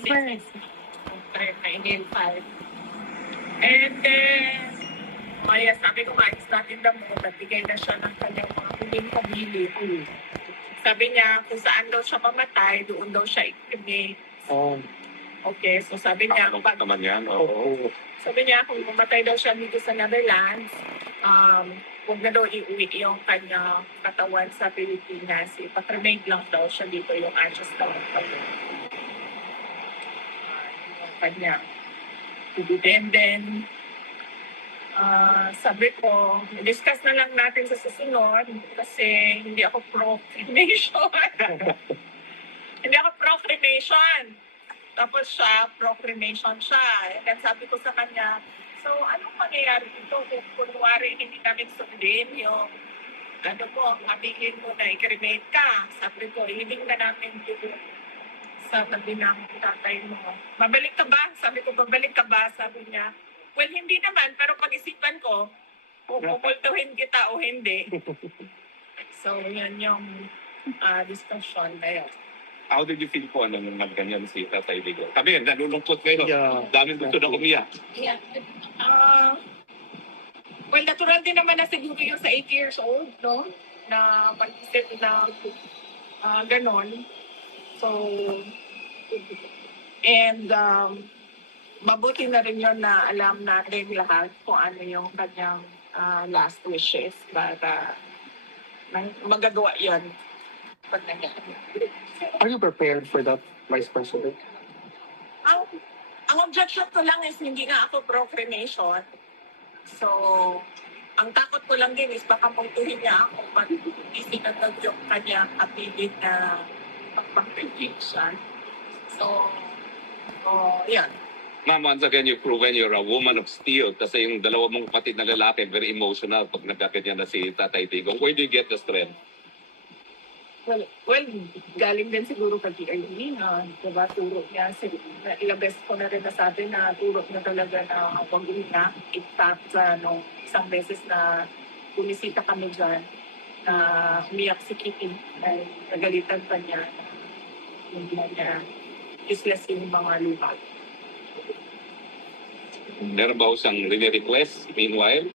First. Okay, na five. And then, kaya sabi ko nga, it's not in the mood. Nagbigay na siya ng kanyang mga huling kabili. Sabi niya, kung saan daw siya mamatay, doon daw siya i-cremate. Oh. Okay, so sabi niya, Ano naman yan? Oo. sabi niya, kung mamatay daw siya dito sa Netherlands, huwag na daw iuwi yung kanyang katawan sa Pilipinas. Ipakremate lang daw siya dito yung ashes daw ng katawan. Yung kanya. And then, sabi ko, discuss na lang natin sa susunod kasi hindi ako pro-cremation. Hindi ako pro-cremation. Tapos siya, pro-cremation siya. And then sabi ko sa kanya, so anong mangyayari dito kung kunwari hindi namin sundin yung ano mo, mabilin mo na i-cremate ka. Sabi ko, ilibing na namin dito sa tabi ng tatay mo. Babalik ka ba? Sabi ko, babalik ka ba? Sabi niya, well, hindi naman, pero pag-isipan ko, pupultuhin kita o hindi. So, yun yung discussion na yun. How did you feel po nung nagganyan si Tatay Digo? Kami, nalulungkot kayo. Yeah. Daming gusto na umiyak. Yeah. Well, natural din naman na siguro yung sa 8 years old, no? Na mag-isip na ganon. So, and mabuti na rin yun na alam natin lahat kung ano yung kanyang last wishes para magagawa yun pag nangyari. Are you prepared for that, Vice President? Ang objection ko lang is hindi nga ako pro-cremation. So, ang takot ko lang din is baka pagtuhin niya ako pag isinagag yung kanyang apelid na pagpag-cremation. So, yan. Ma'am, once again, you've proven you're a woman of steel kasi yung dalawa mong kapatid na lalaki, very emotional pag nagkaganyan na si Tatay Digo. Where do you get the strength? Well, galing din siguro kay PRD na, diba, turo niya. Ilang beses ko na rin nasabi na turo niya talaga na huwag umiyak. In fact, isang beses na bumisita kami dyan, na umiyak si Kitty, dahil nagalitan pa niya. Hindi niya useless yung mga lupa. Meron ba siyang request meanwhile?